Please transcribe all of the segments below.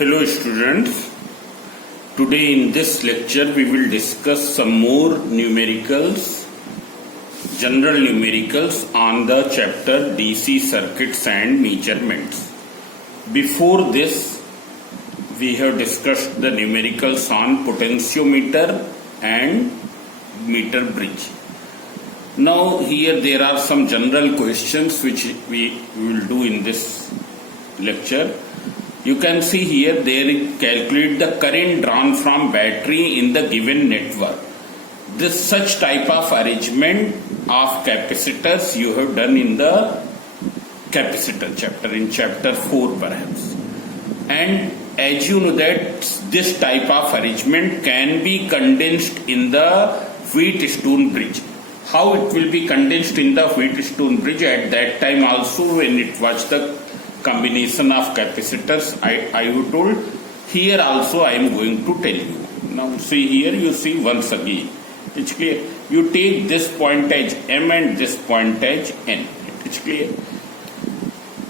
Hello students, today in this lecture we will discuss some more numericals, general numericals on the chapter DC circuits and measurements. Before this we have discussed the numericals on potentiometer and meter bridge. Now here there are some general questions which we will do in this lecture. You can see here they calculate the current drawn from battery in the given network. This such type of arrangement of capacitors you have done in the capacitor chapter, in chapter 4 perhaps. And as you know that this type of arrangement can be condensed in the Wheatstone bridge. How it will be condensed in the Wheatstone bridge at that time also when it was the combination of capacitors I have told, here also I am going to tell you. Now see here, you see once again, it's clear. You take this point as M and this point as N. It's clear.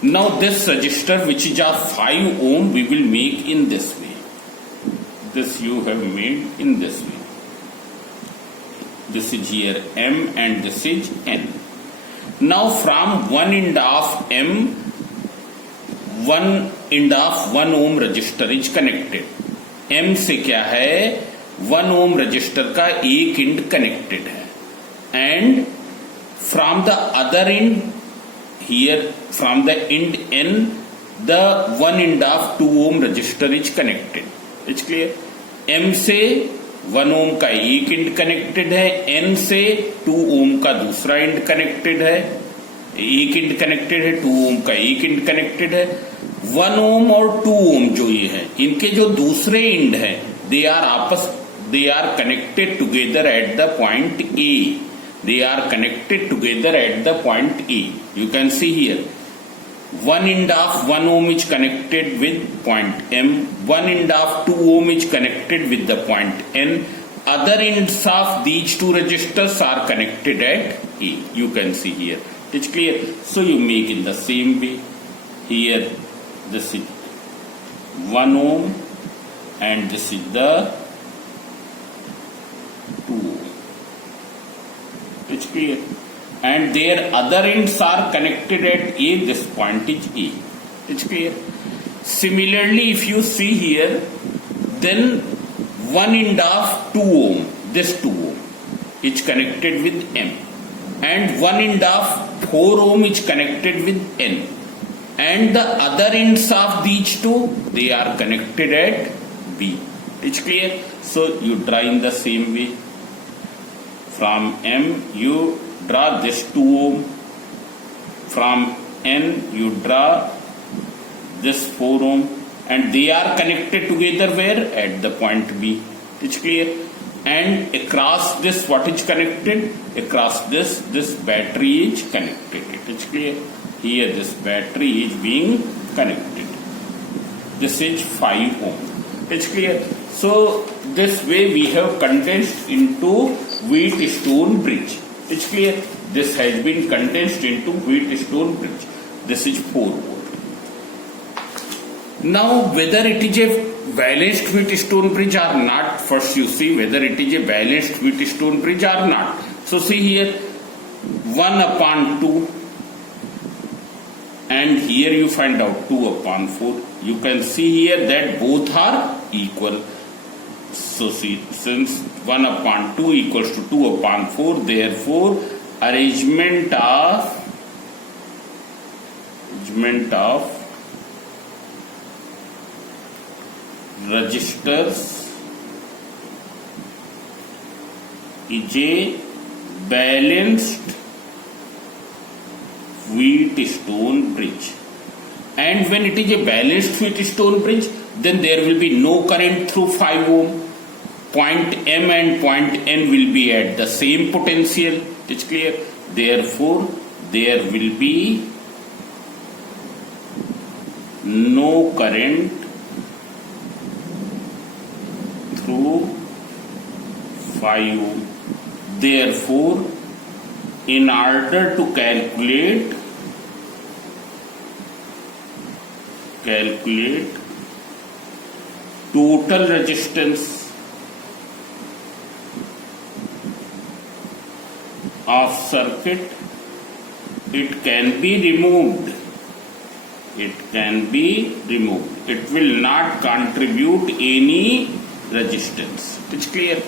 Now this resistor which is of 5 ohm we will make in this way. This you have made in this way. This is here M and this is N. Now from one end of M, one end of 1 ohm resistor is connected. M से क्या है, 1 ohm resistor का एक end connected है. And from the other end, here from the end N, the one end of 2 ohm resistor is connected. It's clear. M से 1 ohm का एक end connected है, N से 2 ohm का दूसरा end connected है. एक इंड कनेक्टेड है, 2 ओम का एक इंड कनेक्टेड है. 1 ओम और 2 ओम जो ये है, इनके जो दूसरे इंड है, they are connected together at the point A. They are connected together at the point A. You can see here, one end of 1 ohm is connected with point M, one end of 2 ohm is connected with the point N. Other ends of these two resistors are connected at A. You can see here. It's clear. So you make in the same way. Here this is 1 ohm and this is the 2 ohm. It's clear. And their other ends are connected at A. This point is A. It's clear. Similarly, if you see here, then one end of 2 ohm, this 2 ohm, is connected with M. And one end of 4 ohm is connected with N. And the other ends of these two, they are connected at B. It's clear? So you draw in the same way. From M, you draw this 2 ohm. From N, you draw this 4 ohm. And they are connected together where? At the point B. It's clear? And across this, what is connected? Across this battery is connected. It is clear? Here this battery is being connected. This is 5 ohm. It's clear? So this way we have condensed into Wheatstone bridge. It's clear? This has been condensed into Wheatstone bridge. This is 4 volt. Now whether it is a balanced Wheatstone bridge or not, first you see whether it is a balanced Wheatstone bridge or not. So see here, 1 upon 2 and here you find out 2 upon 4. You can see here that both are equal. So see, since 1 upon 2 equals to 2 upon 4, therefore arrangement of resistors is a balanced Wheatstone bridge. And when it is a balanced Wheatstone bridge, then there will be no current through 5 ohm. Point M and point N will be at the same potential. It's clear? Therefore, there will be no current through 5 ohm. Therefore, in order to calculate total resistance of circuit, it can be removed. It can be removed. It will not contribute any resistance. It's clear.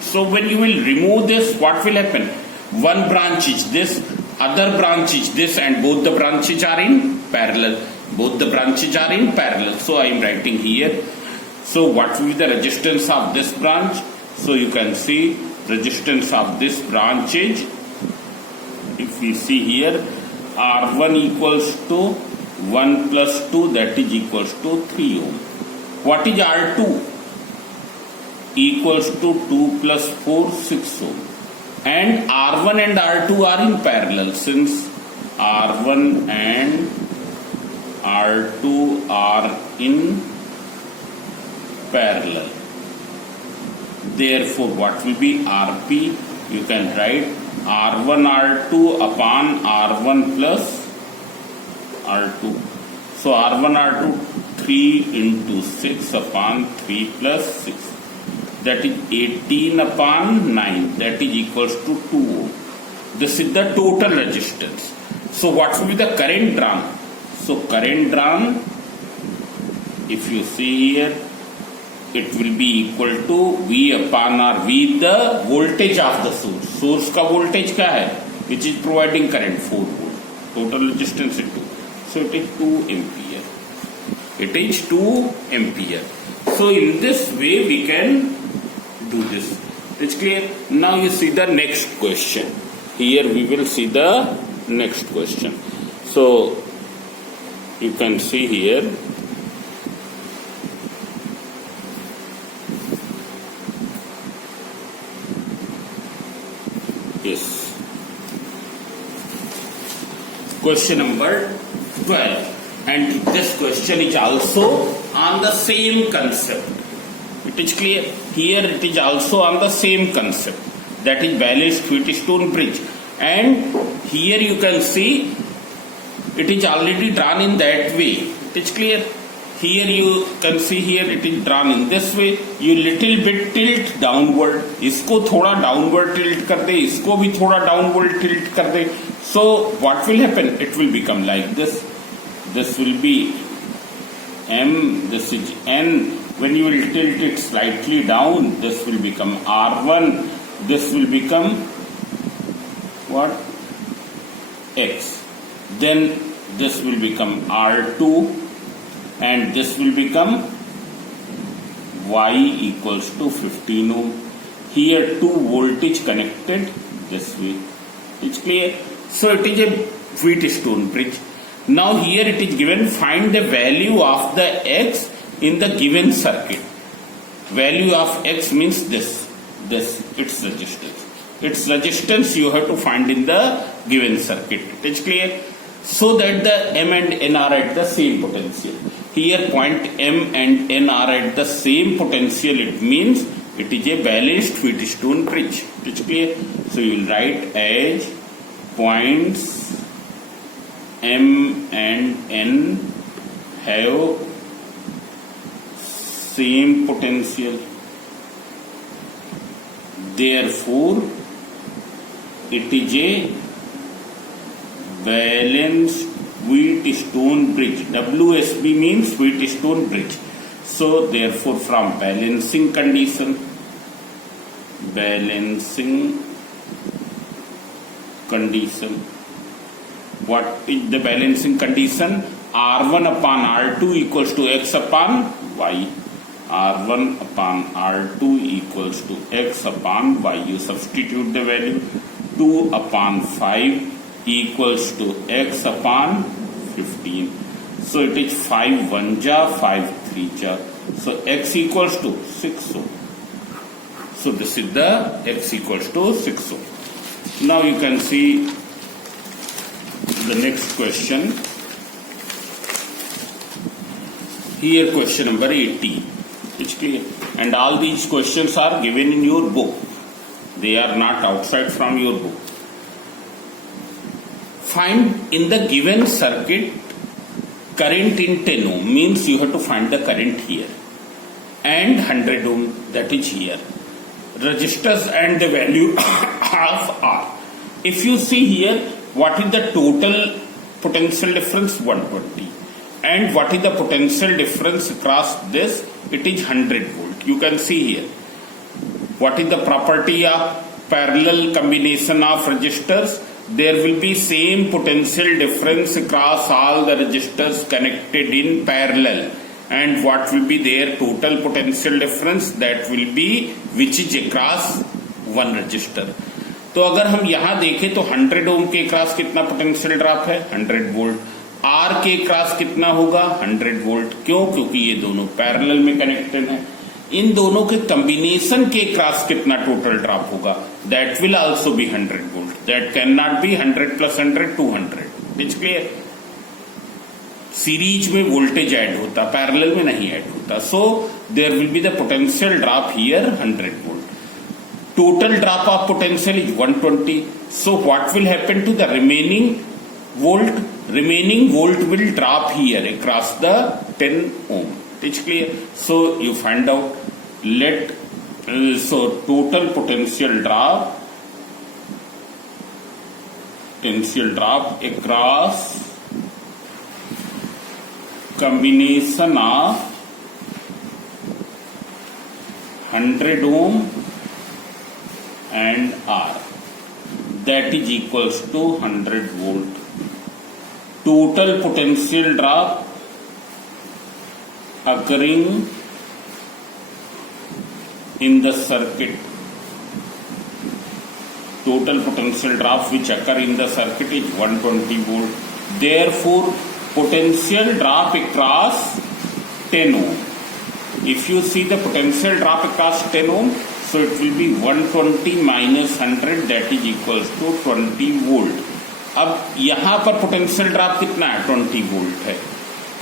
So when you will remove this, what will happen? One branch is this, other branch is this, and both the branches are in parallel. Both the branches are in parallel. So I am writing here. So what will be the resistance of this branch? So you can see resistance of this branch is, if we see here, R1 equals to 1 plus 2, that is equals to 3 ohm. What is R2? Equals to 2 plus 4, 6 ohm. And R1 and R2 are in parallel, since R1 and R2 are in parallel. Therefore, what will be Rp? You can write R1 R2 upon R1 plus R2. So R1 R2 3 into 6 upon 3 plus 6. That is 18 upon 9. That is equals to 2 ohm. This is the total resistance. So what will be the current drawn? So current drawn, if you see here, it will be equal to V upon R. V the voltage of the source. Source का voltage क्या है? Which is providing current 4 volt. Total resistance is 2. So it is 2 ampere. It is 2 ampere. So in this way we can do this. It's clear. Now you see the next question. Here we will see the next question. So you can see here. Yes. Question number 12. And this question is also on the same concept. It is clear. Here it is also on the same concept. That is balanced Wheatstone bridge. And here you can see it is already drawn in that way. It is clear. Here you can see here it is drawn in this way. You little bit tilt downward. इसको थोड़ा downward tilt कर दे, इसको भी थोड़ा downward tilt कर दे. So what will happen? It will become like this. This will be M. This is N. When you will tilt it slightly down, this will become R1. This will become what? X. Then this will become R2. And this will become Y equals to 15 ohm. Here 2 voltage connected this way. It's clear. So it is a Wheatstone bridge. Now here it is given, find the value of the X in the given circuit. Value of X means this, its resistance. Its resistance you have to find in the given circuit. It's clear. So that the M and N are at the same potential. Here point M and N are at the same potential. It means it is a balanced Wheatstone bridge. It's clear. So you will write as points M and N have same potential. Therefore, it is a balanced Wheatstone bridge. WSB means Wheatstone bridge. So therefore, from balancing condition, what is the balancing condition? R1 upon R2 equals to X upon Y. R1 upon R2 equals to X upon Y. You substitute the value. 2 upon 5 equals to X upon 15. So it is 5 1 ja, 5 3 ja. So X equals to 6 ohm. So this is the X equals to 6 ohm. Now you can see the next question. Here question number 18. It's clear. And all these questions are given in your book. They are not outside from your book. Find in the given circuit current in 10 ohm, means you have to find the current here. and 100 ohm, that is here. Resistors and the value of R. If you see here, what is the total potential difference? 120. And what is the potential difference across this? It is 100 volt. You can see here. What is the property of parallel combination of resistors? There will be same potential difference across all the resistors connected in parallel. And what will be their total potential difference? That will be which is across one resistor. तो अगर हम यहाँ देखें तो 100 ओम के across कितना potential drop है? 100 volt. Are के क्रॉस कितना होगा? 100 वोल्ट. क्यों? क्योंकि ये दोनों पैरेलल में कनेक्टेड हैं. इन दोनों के कॉम्बिनेशन के क्रॉस कितना टोटल ड्रॉप होगा? That will also be 100 volt. That can not be 100 plus 100 200. It's clear. Series में वोल्टेज ऐड होता, पैरेलल में नहीं ऐड होता. So there will be the potential drop here 100 volt. Total drop of potential is 120. So what will happen to the remaining volt? Remaining volt will drop here across the 10 ohm. It's clear. So you find out. So total potential drop across combination of 100 ohm and R, that is equals to 100 volt. Total potential drop occurring in the circuit. Total potential drop which occur in the circuit is 120 volt. Therefore, potential drop across 10 ohm. If you see the potential drop across 10 ohm, so it will be 120 minus 100, that is equals to 20 volt. अब यहां पर potential drop कितना है? 20 volt है.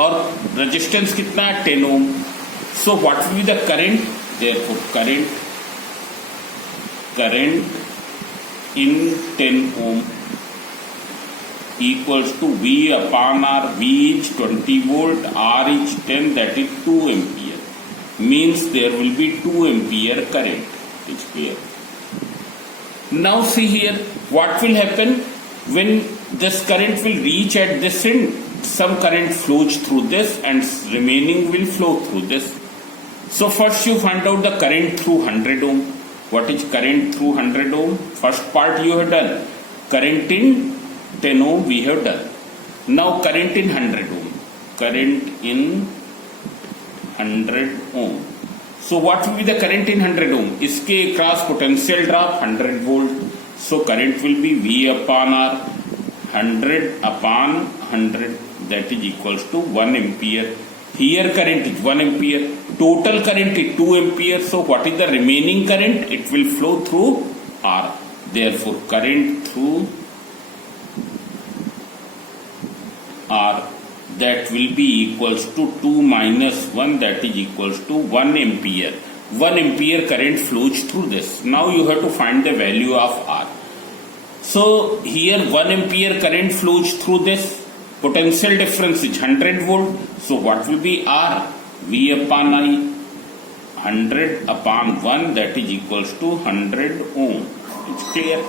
और resistance कितना है? 10 ohm. So what will be the current? Therefore current in 10 ohm equals to V upon R. V is 20 volt, R is 10, that is 2 ampere. Means there will be 2 ampere current. It's clear. Now see here, what will happen when this current will reach at this end? Some current flows through this and remaining will flow through this. So first you find out the current through 100 ohm. What is current through 100 ohm? First part you have done. Current in 10 ohm we have done. Now current in 100 ohm. Current in 100 ohm. So what will be the current in 100 ohm? इसके cross potential drop 100 volt. So current will be V upon R. 100 upon 100, that is equals to 1 ampere. Here current is 1 ampere. Total current is 2 ampere. So what is the remaining current? It will flow through R. Therefore current through R, that will be equals to 2 minus 1, that is equals to 1 ampere. 1 ampere current flows through this. Now you have to find the value of R. So here 1 ampere current flows through this. Potential difference is 100 volt. So what will be R? V upon I. 100 upon 1, that is equals to 100 ohm. It's clear.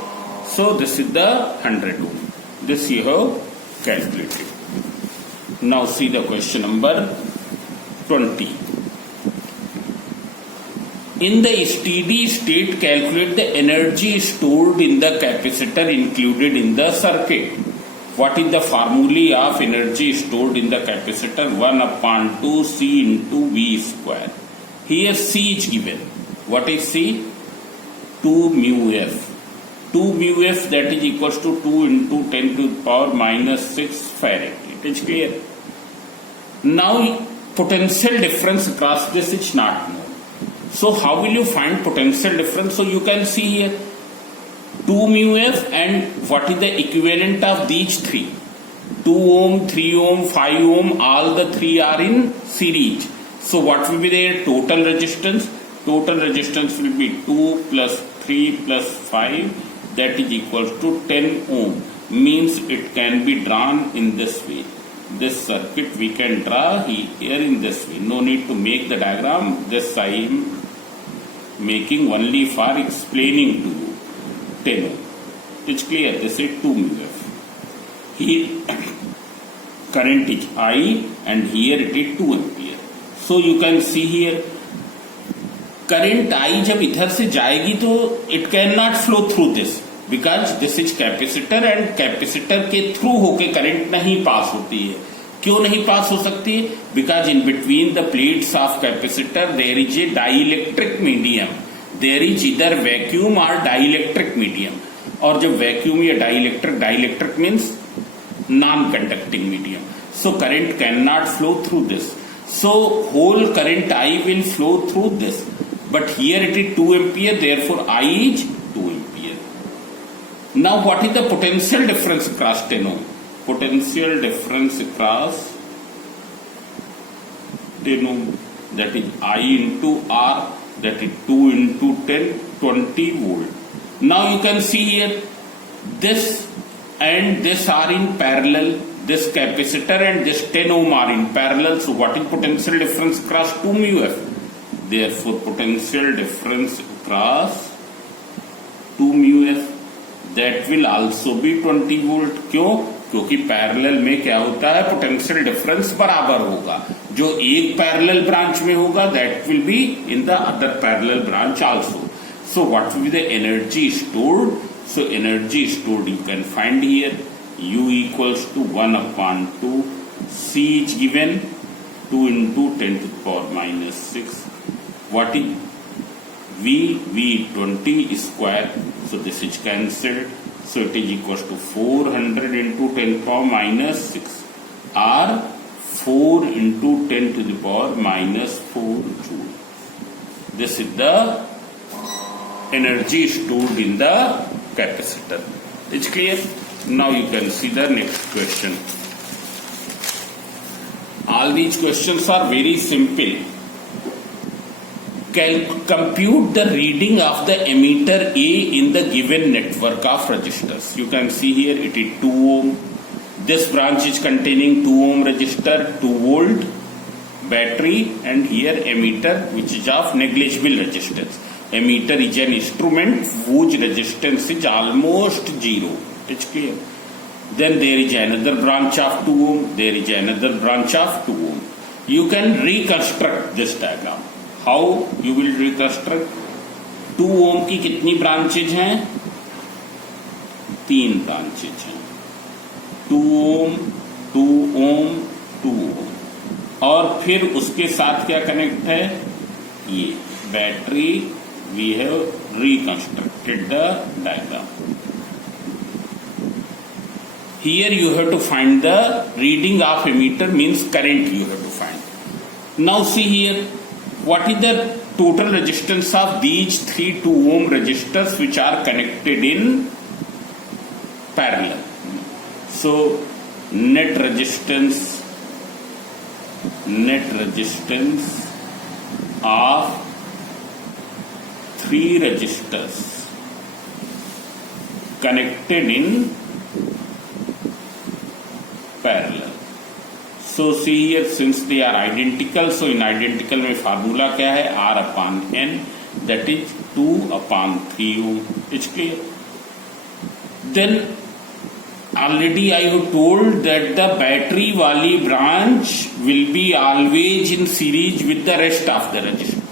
So this is the 100 ohm. This you have calculated. Now see the question number 20. In the steady state, calculate the energy stored in the capacitor included in the circuit. What is the formula of energy stored in the capacitor? 1 upon 2 C into V square. Here C is given. What is C? 2 mu F. 2 mu F, that is equals to 2 into 10 to the power minus 6 farad. It is clear. Now potential difference across this is not known. So how will you find potential difference? So you can see here 2 mu F and what is the equivalent of these three? 2 ohm, 3 ohm, 5 ohm, all the three are in series. So what will be their total resistance? Total resistance will be 2 plus 3 plus 5, that is equals to 10 ohm. Means it can be drawn in this way. this circuit we can draw here in this way. No need to make the diagram. This I am making only for explaining to you. 10 ohm. It's clear. This is 2 mu F. Here current is I and here it is 2 ampere. So you can see here current I जब इधर से जाएगी तो it cannot flow through this because this is capacitor and capacitor के through होके current नहीं पास होती है. क्यों नहीं पास हो सकती है? Because in between the plates of capacitor there is a dielectric medium. There is either vacuum or dielectric medium. और जब vacuum या dielectric means non-conducting medium. So current cannot flow through this. So whole current I will flow through this. But here it is 2 ampere, therefore I is 2 ampere. Now what is the potential difference across 10 ohm? Potential difference across 10 ohm, that is I into R, that is 2 into 10, 20 volt. Now you can see here, this and this are in parallel. This capacitor and this 10 ohm are in parallel. So what is potential difference across 2 mu F? Therefore potential difference across 2 mu F, that will also be 20 volt. क्यों? क्योंकि parallel में क्या होता है, potential difference बराबर होगा. जो एक पैरेलल ब्रांच में होगा that will be in the other parallel branch also. So what will be the energy stored? So energy stored you can find here. U equals to 1 upon 2. C is given 2 into 10 to the power minus 6. What is V? V 20 square. So this is cancelled. So it is equals to 400 into 10 to the power minus 6 or 4 into 10 to the power minus 4 joule. This is the energy stored in the capacitor. It's clear? Now you can see the next question. All these questions are very simple. Compute the reading of the emitter A in the given network of resistors. You can see here it is 2 ohm. This branch is containing 2 ohm resistor, 2 volt battery, and here emitter which is of negligible resistance. Emitter is an instrument whose resistance is almost zero. It's clear. Then there is another branch of 2 ohm. There is another branch of 2 ohm. You can reconstruct this diagram. How you will reconstruct? 2 ohm की कितनी branches हैं? 3 branches हैं. 2 ohm, 2 ohm, 2 ohm. और फिर उसके साथ क्या connect है? ये battery. We have reconstructed the diagram. Here you have to find the reading of emitter, means current you have to find. Now see here, what is the total resistance of these 3 2 ohm resistors which are connected in parallel? So net resistance of 3 resistors connected in parallel. So see here, since they are identical, so in identical में formula क्या है? R upon N, that is 2 upon 3 ohm. It's clear? Then already I have told that the battery वाली branch will be always in series with the rest of the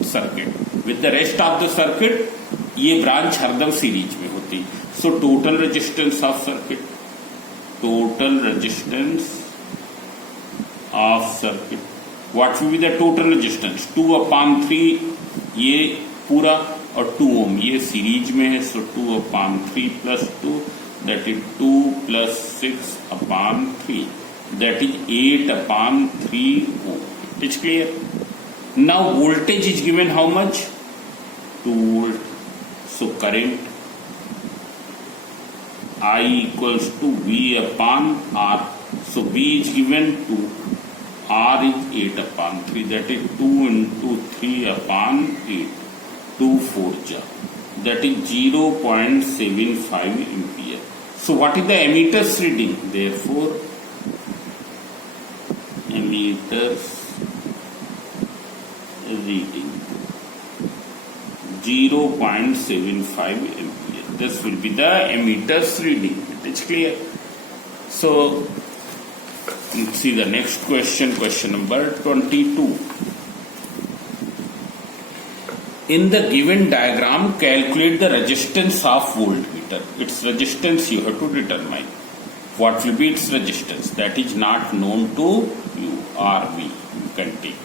circuit. With the rest of the circuit, ये branch हरदम series में होती. So total resistance of circuit. Total resistance of circuit. What will be the total resistance? 2 upon 3 ये पूरा और 2 ohm ये series में है. So 2 upon 3 plus 2, that is 2 plus 6 upon 3, that is 8 upon 3 ohm. It's clear? Now voltage is given how much? 2 volt. So current I equals to V upon R. So V is given 2. R is 8 upon 3. That is 2 into 3 upon 8. 2 4 ja. That is 0.75 ampere. So what is the emitters reading? Therefore emitters reading 0.75 ampere. This will be the emitters reading. It is clear. So let's see the next question, question number 22. In the given diagram, calculate the resistance of voltmeter. Its resistance you have to determine. What will be its resistance? That is not known to you, RV. You can take.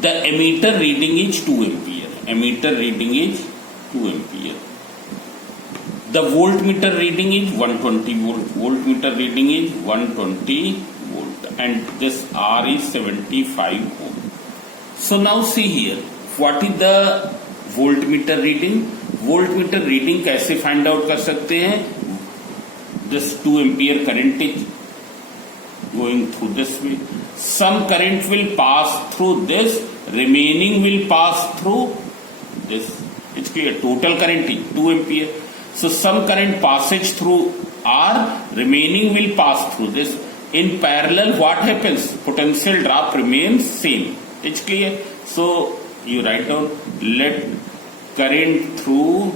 The emitter reading is 2 ampere. Emitter reading is 2 ampere. The voltmeter reading is 120 volt. Voltmeter reading is 120 volt. And this R is 75 ohm. So now see here. What is the voltmeter reading? Voltmeter reading कैसे find out कर सकते हैं? This 2 ampere current is going through this way. Some current will pass through this, remaining will pass through this. It's clear. Total current is 2 ampere. So some current passes through R, remaining will pass through this. In parallel, what happens? Potential drop remains same. It's clear. So you write down, let current through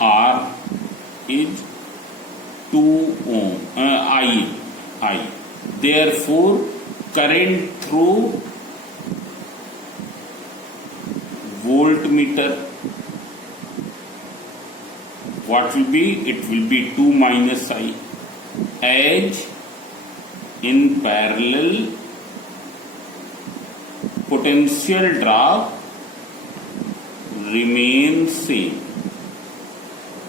R is 2 ohm, I. Therefore, current through voltmeter, what will be? It will be 2 minus I. As in parallel, potential drop remains same.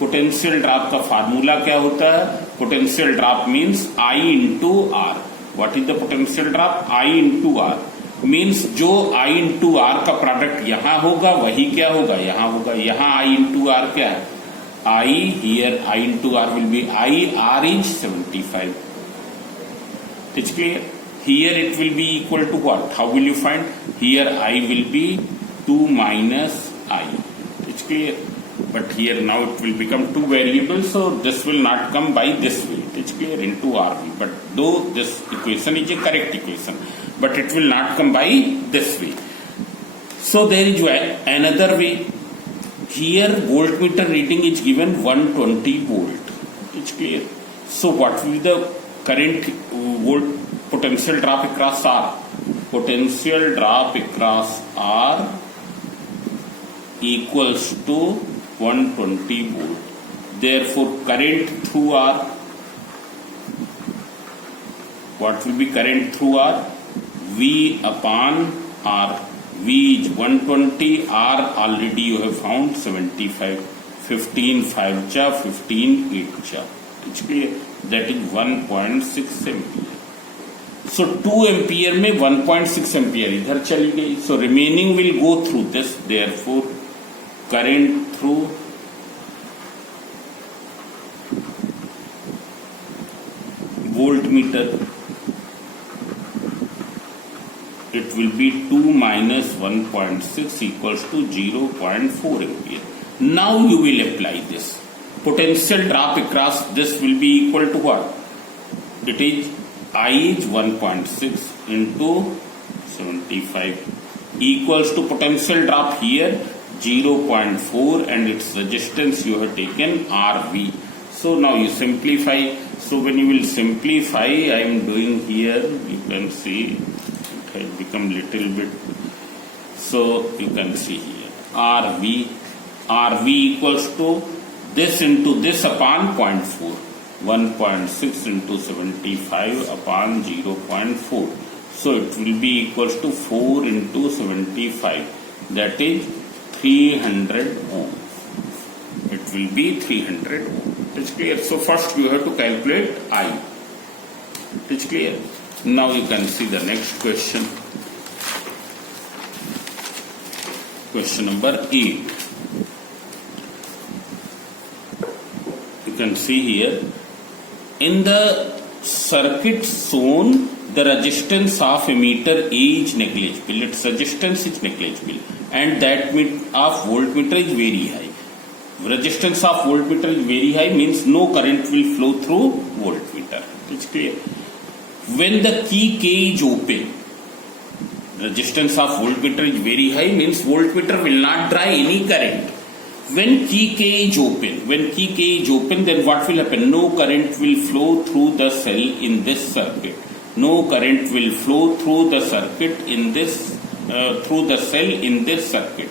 Potential drop का formula क्या होता है? Potential drop means I into R. What is the potential drop? I into R means जो I into R का product यहां होगा वही क्या होगा? यहां होगा. यहां I इंटू आर क्या है? I here I into R will be I. R is 75. It's clear. Here it will be equal to what? How will you find? Here I will be 2 minus I. It's clear. But here now it will become 2 variables, so this will not come by this way. It's clear, into RV. But though this equation is a correct equation, but it will not come by this way. So there is another way. Here voltmeter reading is given 120 volt. It's clear. So what will be the current volt potential drop across R? Potential drop across R equals to 120 volt. Therefore, current through R, what will be current through R? V upon R. V is 120, R already you have found 75. 15 5 cha, 15 8 cha. It's clear. That is 1.6 ampere. So 2 ampere में 1.6 ampere इधर चली गई. So remaining will go through this. Therefore, current through voltmeter, it will be 2 minus 1.6 equals to 0.4 ampere. Now you will apply this. Potential drop across this will be equal to what? It is I is 1.6 into 75 equals to potential drop here 0.4 and its resistance you have taken RV. So now you simplify. So when you will simplify, I am doing here, you can see it has become little bit. So you can see here RV equals to this into this upon 0.4. 1.6 into 75 upon 0.4. So it will be equals to 4 into 75. That is 300 ohm. It will be 300 ohm. It's clear. So first you have to calculate I. It's clear. Now you can see the next question. Question number 8. You can see here. In the circuit shown, the resistance of emitter A is negligible. Its resistance is negligible, and that of voltmeter is very high. Resistance of voltmeter is very high means no current will flow through voltmeter. It's clear. When the key K is open, resistance of voltmeter is very high, means voltmeter will not draw any current. When key K is open, then what will happen? No current will flow through the cell in this circuit. No current will flow through the circuit in this, through the cell in this circuit.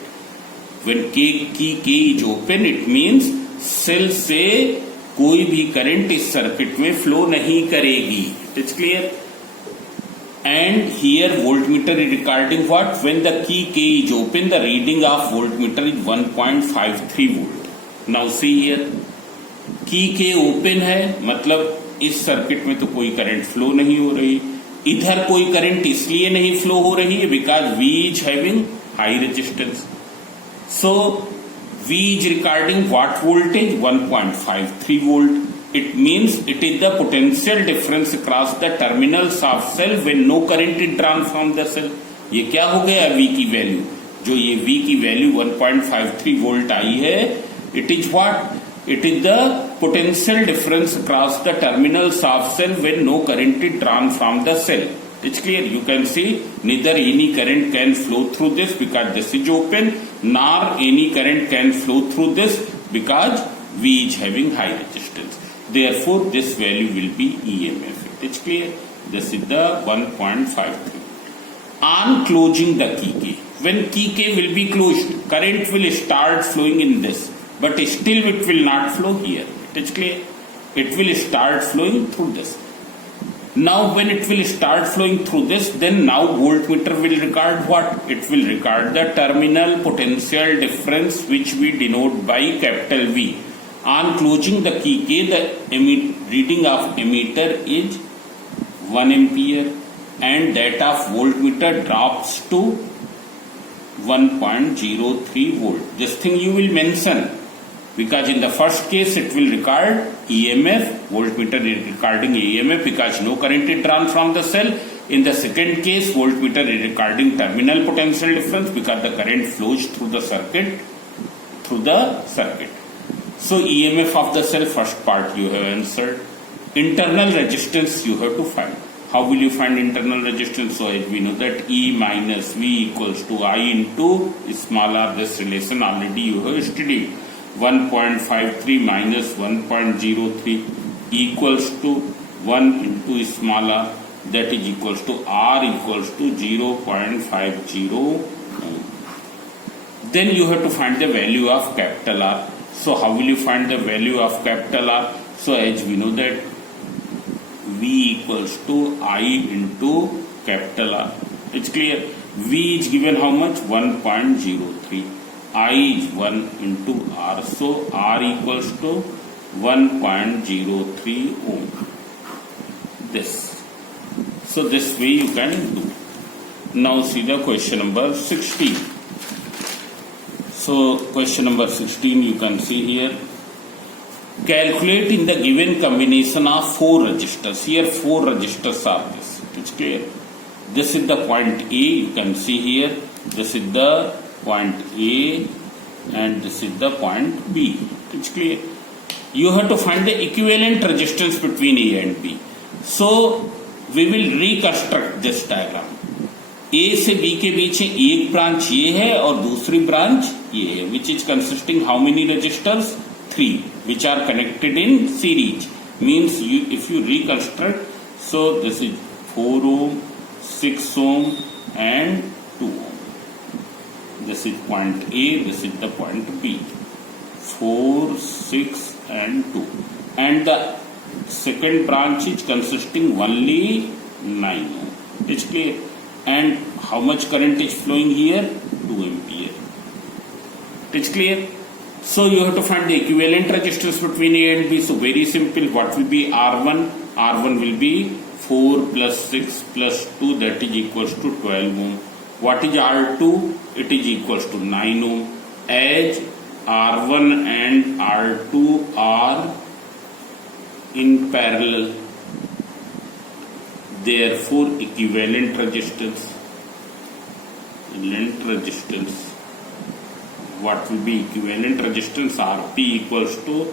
When key K is open, it means cell से कोई भी current इस circuit में flow नहीं करेगी. It's clear. And here voltmeter is recording what? When the key K is open, the reading of voltmeter is 1.53 volt. Now see here, key K open है, मतलब इस सर्किट में तो कोई करंट फ्लो नहीं हो रही. इधर कोई करंट इसलिए नहीं फ्लो हो रही है because V is having high resistance. So V is recording what voltage? 1.53 volt. It means it is the potential difference across the terminals of cell when no current is drawn from the cell. ये क्या हो गया V की value? जो ये V की value 1.53 volt आई है, it is what? It is the potential difference across the terminals of cell when no current is drawn from the cell. It's clear. You can see neither any current can flow through this because this is open, nor any current can flow through this because V is having high resistance. Therefore, this value will be EMF. It's clear. This is the 1.53. On closing the key K, when key K will be closed, current will start flowing in this, but still it will not flow here. It's clear. It will start flowing through this. Now when it will start flowing through this, then now voltmeter will record what? It will record the terminal potential difference which we denote by capital V. On closing the key K, the reading of emitter is 1 ampere and that of voltmeter drops to 1.03 volt. This thing you will mention because in the first case it will record EMF, voltmeter is recording EMF because no current is drawn from the cell. In the second case, voltmeter is recording terminal potential difference because the current flows through the circuit. So EMF of the cell, first part you have answered. Internal resistance you have to find. How will you find internal resistance? So as we know that E minus V equals to I into small r. This relation already you have studied. 1.53 minus 1.03 equals to 1 into small r, that is equals to r equals to 0.50. Then you have to find the value of capital R. So how will you find the value of capital R? So as we know that V equals to I into capital R. It's clear. V is given how much? 1.03. I is 1 into R. So R equals to 1.03 ohm. This. So this way you can do. Now see the question number 16. So question number 16 you can see here. Calculate in the given combination of 4 resistors. Here 4 resistors are this. It's clear. This is the point A. You can see here. This is the point A and this is the point B. It's clear. You have to find the equivalent resistance between A and B. So we will reconstruct this diagram. A से B के बीच एक branch ये है और दूसरी branch ये है, which is consisting how many resistors? 3, which are connected in series. Means you, if you reconstruct, so this is 4 ohm, 6 ohm and 2 ohm. This is point A, this is the point B. 4, 6 and 2. And the second branch is consisting only 9 ohm. It's clear. And how much current is flowing here? 2 ampere. It's clear. So you have to find the equivalent resistance between A and B. So very simple. What will be R1? R1 will be 4 plus 6 plus 2, that is equals to 12 ohm. What is R2? It is equals to 9 ohm. As R1 and R2 are in parallel, therefore equivalent resistance. What will be equivalent resistance? Rp equals to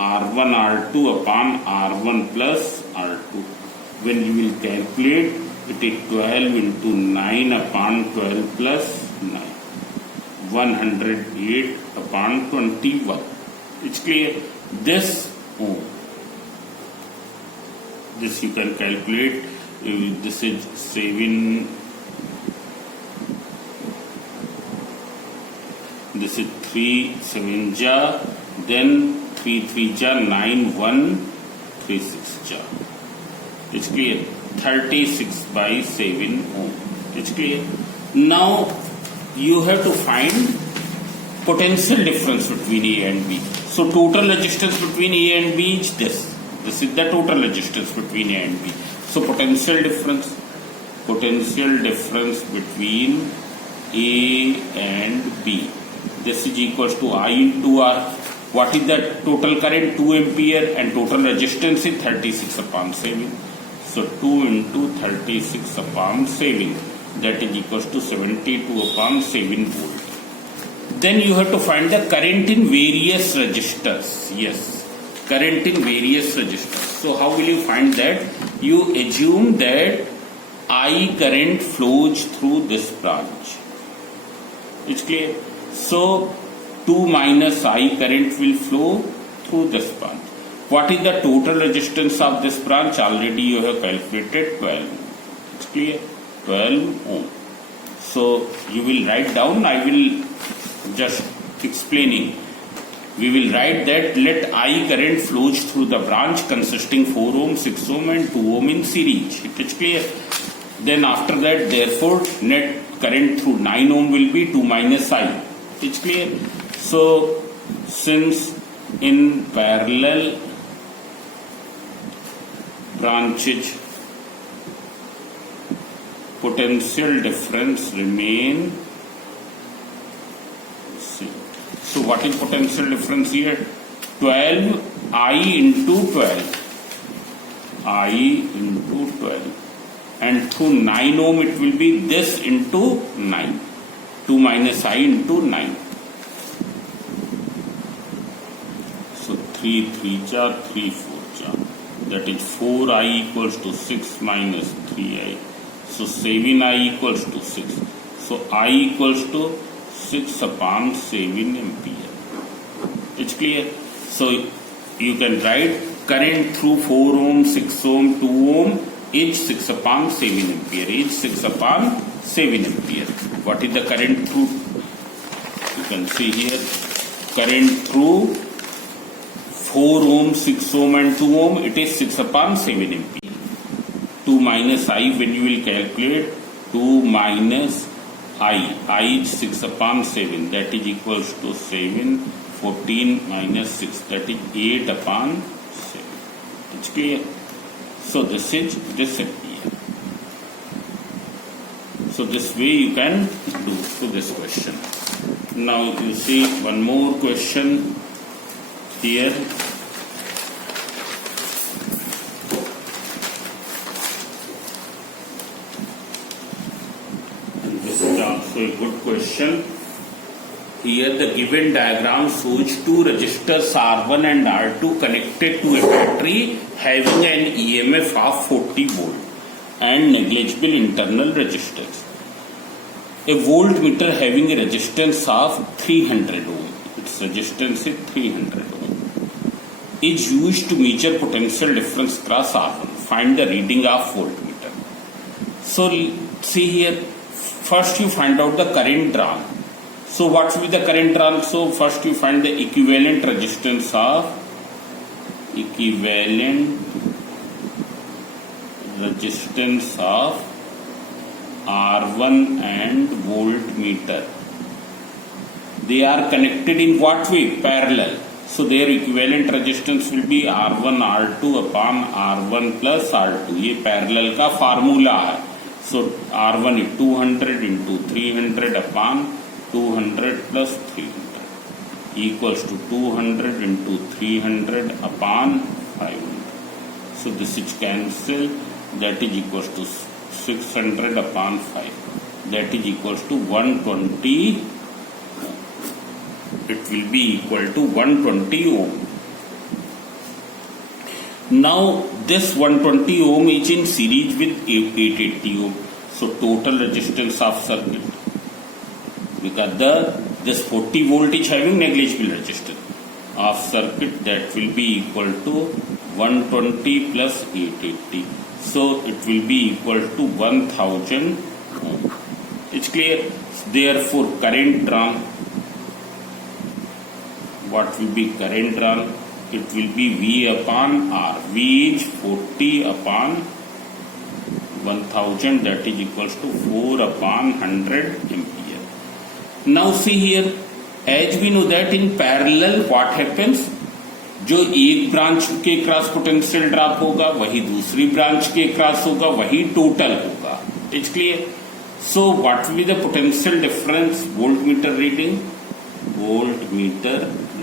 R1 R2 upon R1 plus R2. When you will calculate, it is 12 into 9 upon 12 plus 9. 108 upon 21. It's clear? This you can calculate. This is 7. This is 3 7 ja, then 3 3 ja 9 1 3 6 ja. It's clear? 36 by 7 ohm. It's clear? Now you have to find potential difference between A and B. So total resistance between A and B is this. This is the total resistance between A and B. So potential difference between A and B. This is equals to I into R. What is the total current? 2 ampere, and total resistance is 36 upon 7. So 2 into 36 upon 7, that is equals to 72 upon 7 volt. Then you have to find the current in various resistors. Yes, current in various resistors. So how will you find that? You assume that I current flows through this branch. It's clear? So 2 minus I current will flow through this branch. What is the total resistance of this branch? Already you have calculated 12. It's clear? 12 ohm. So you will write down. I will just explaining. We will write that let I current flows through the branch consisting 4 ohm, 6 ohm and 2 ohm in series. It is clear? Then after that, therefore net current through 9 ohm will be 2 minus I. It's clear? So since in parallel branches potential difference remain same. So what is potential difference here? 12 I into 12. I into 12. And through 9 ohm it will be this into 9. 2 minus I into 9. So 3 3 ja, 3 4 ja. That is 4I equals to 6 minus 3I. So 7I equals to 6. So I equals to 6 upon 7 ampere. It's clear? So you can write current through 4 ohm, 6 ohm, 2 ohm is 6 upon 7 ampere. Is 6 upon 7 ampere. What is the current through? You can see here current through 4 ohm, 6 ohm and 2 ohm. It is 6 upon 7 ampere. 2 minus I when you will calculate 2 minus I is 6 upon 7. That is equals to 7. 14 minus 6. That is 8 upon 7. It's clear? So this is this ampere. So this way you can do to this question. Now you see one more question here. And this is also a good question. Here the given diagram shows two resistors R1 and R2 connected to a battery having an EMF of 40 volt and negligible internal resistance. A voltmeter having a resistance of 300 ohm, its resistance is 300 ohm, is used to measure potential difference across R1. Find the reading of voltmeter. So see here, first you find out the current drawn. So what will be the current drawn? So first you find the equivalent resistance of R1 and voltmeter. They are connected in what way? Parallel. So their equivalent resistance will be R1 R2 upon R1 plus R2. ये parallel का formula है. So R1 is 200 into 300 upon 200 plus 300 equals to 200 into 300 upon 500. So this is cancelled. That is equals to 600 upon 5. That is equals to 120. It will be equal to 120 ohm. Now this 120 ohm is in series with 880 ohm. So total resistance of circuit, because this 40 volt is having negligible resistance of circuit, that will be equal to 120 plus 880. So it will be equal to 1000 ohm. It's clear. Therefore current drawn, what will be current drawn? It will be V upon R. V is 40 upon 1000, that is equals to 4 upon 100 ampere. Now see here, as we know that in parallel what happens, जो एक branch के cross potential drop होगा वही दूसरी branch के cross होगा, वही total होगा. It's clear. So what will be the potential difference? Voltmeter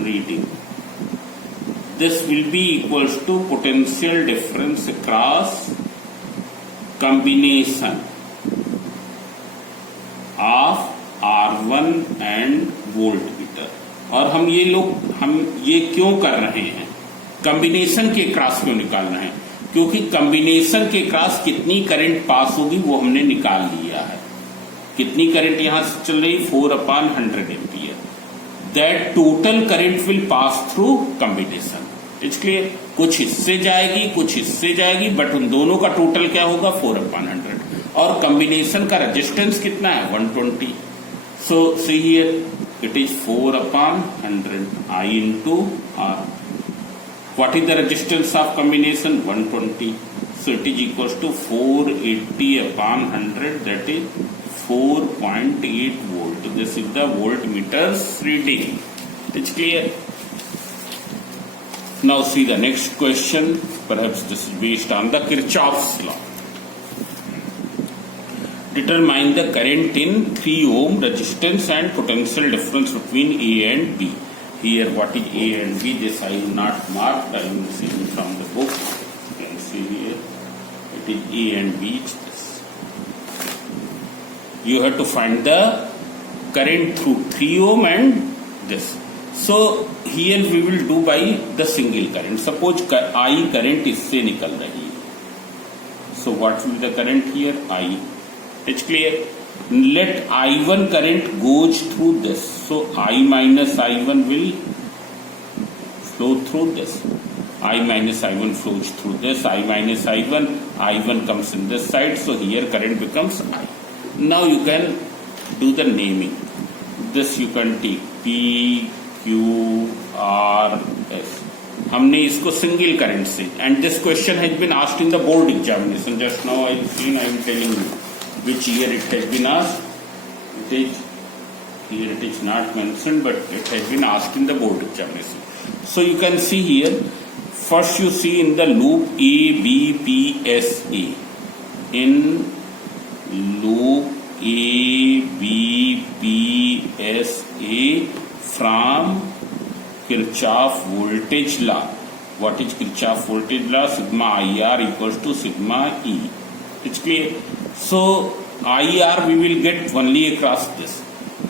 reading, this will be equals to potential difference across combination of R1 and voltmeter. और हम ये क्यों कर रहे हैं? कॉम्बिनेशन के क्रॉस क्यों निकाल रहे हैं? क्योंकि कॉम्बिनेशन के क्रॉस कितनी करंट पास होगी वो हमने निकाल लिया है. कितनी करंट यहां से चल रही? 4/100 ampere. That total current will pass through combination. It's clear. कुछ इससे जाएगी, कुछ इससे जाएगी, बट उन दोनों का टोटल क्या होगा? 4/100. और कॉम्बिनेशन का रेजिस्टेंस कितना है? 120. सो see here it is 4/100 I into R. What is the resistance of combination? 120. So it is equals to 480/100, that is 4.8 volt. This is the voltmeter's reading. It's clear. Now see the next question. Perhaps this is based on the Kirchhoff's law. Determine the current in 3 ohm resistance and potential difference between A and B. Here what is A and B? This I have not marked. I am seeing from the book. You can see here. It is A and B. It's this. You have to find the current through 3 ohm and this. So here we will do by the single current. Suppose I current इससे निकल रही है. So what will be the current here? I. It's clear. Let I1 current goes through this. So I minus I1 will flow through this. I minus I1 flows through this. I minus I1 comes in this side. So here current becomes I. Now you can do the naming. This you can take P, Q, R, S. हमने इसको single current से. And this question has been asked in the board examination. Just now I am telling you which year it has been asked. It is here, it is not mentioned, but it has been asked in the board examination. So you can see here, first you see in the loop A, B, P, S, A. In loop A, B, P, S, A from Kirchhoff voltage law. What is Kirchhoff voltage law? Sigma IR equals to sigma E. It's clear. So IR we will get only across this.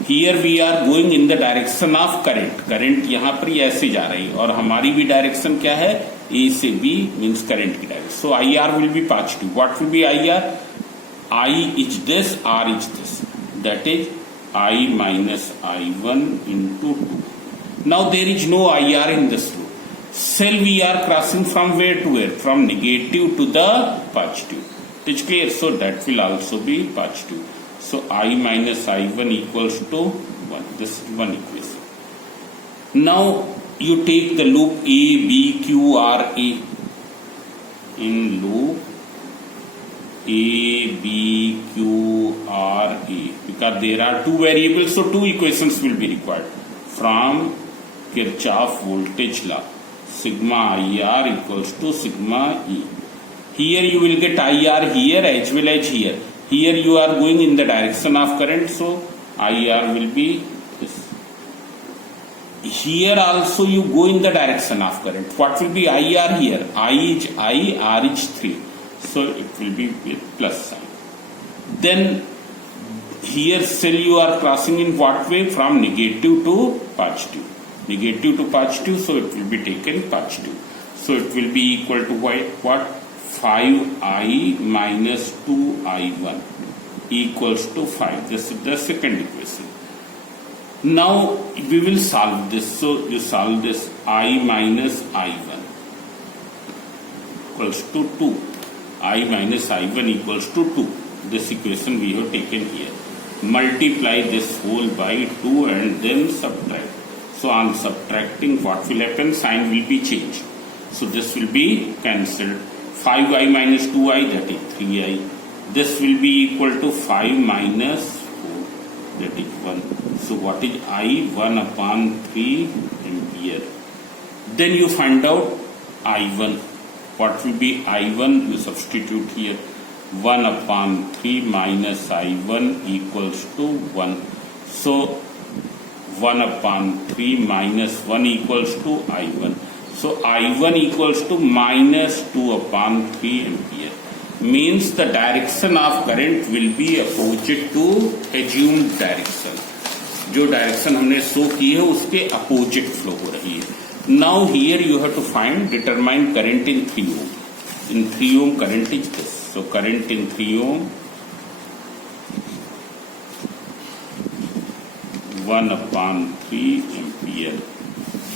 Here we are going in the direction of current. Current यहाँ पर ऐसे जा रही है और हमारी भी direction क्या है? A से B means current की direction. So IR will be positive. What will be IR? I is this, R is this. That is I minus I1 into 2. Now there is no IR in this loop. Still we are crossing from where to where? From negative to the positive. It's clear. So that will also be positive. So I minus I1 equals to 1. This is one equation. Now you take the loop A, B, Q, R, A. In loop A, B, Q, R, A. Because there are two variables, so two equations will be required. From Kirchhoff voltage law, sigma IR equals to sigma E. Here you will get IR here as well as here. Here you are going in the direction of current, so IR will be this. Here also you go in the direction of current. What will be IR here? I is I, R is 3. So it will be with plus sign. Then here still you are crossing in what way? From negative to positive. Negative to positive, so it will be taken positive. So it will be equal to what? 5i minus 2i1 equals to 5. This is the second equation. Now we will solve this. So you solve this. I minus I1 equals to 2. I minus I1 equals to 2. This equation we have taken here. Multiply this whole by 2 and then subtract. So on subtracting, what will happen? Sign will be changed. So this will be cancelled. 5i minus 2i, that is 3i. This will be equal to 5 minus 4, that is 1. So what is I? 1 upon 3 ampere. Then you find out I1. What will be I1? You substitute here. 1 upon 3 minus I1 equals to 1. So 1 upon 3 minus 1 equals to I1. So I1 equals to minus 2 upon 3 ampere. Means the direction of current will be opposite to assumed direction. जो direction हमने show की है उसके opposite flow हो रही है. Now here you have to find determine current in 3 ohm. In 3 ohm current is this. So current in 3 ohm 1 upon 3 ampere.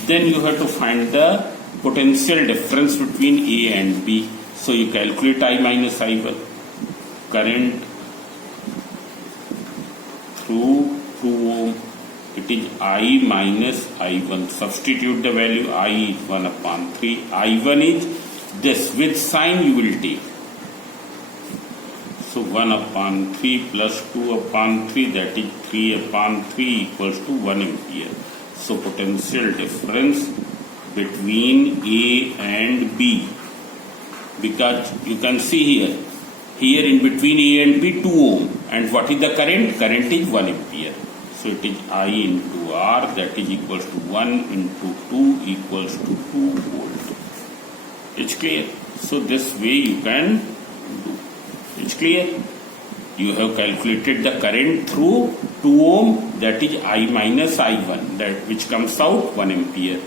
Then you have to find the potential difference between A and B. So you calculate I minus I1. Current through 2 ohm. It is I minus I1. Substitute the value. I is 1 upon 3. I1 is this. Which sign you will take? So 1 upon 3 plus 2 upon 3, that is 3 upon 3 equals to 1 ampere. So potential difference between A and B. Because you can see here in between A and B 2 ohm. And what is the current? Current is 1 ampere. So it is I into R, that is equals to 1 into 2 equals to 2 volt. It's clear. So this way you can do. It's clear. You have calculated the current through 2 ohm, that is I minus I1, that which comes out 1 ampere.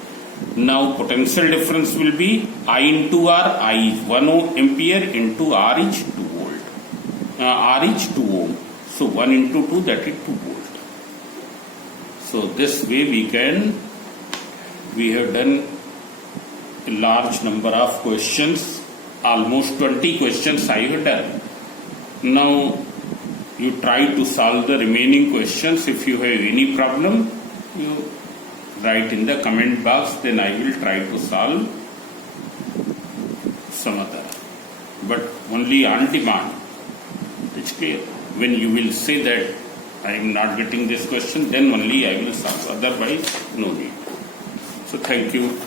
Now potential difference will be I into R. I is 1 ampere into R is 2 volt. R is 2 ohm. So 1 into 2, that is 2 volt. So this way we have done a large number of questions, almost 20 questions I have done. Now you try to solve the remaining questions. If you have any problem, you write in the comment box, then I will try to solve some other. But only on demand. It's clear. When you will say that I am not getting this question, then only I will solve. Otherwise, no need. So thank you.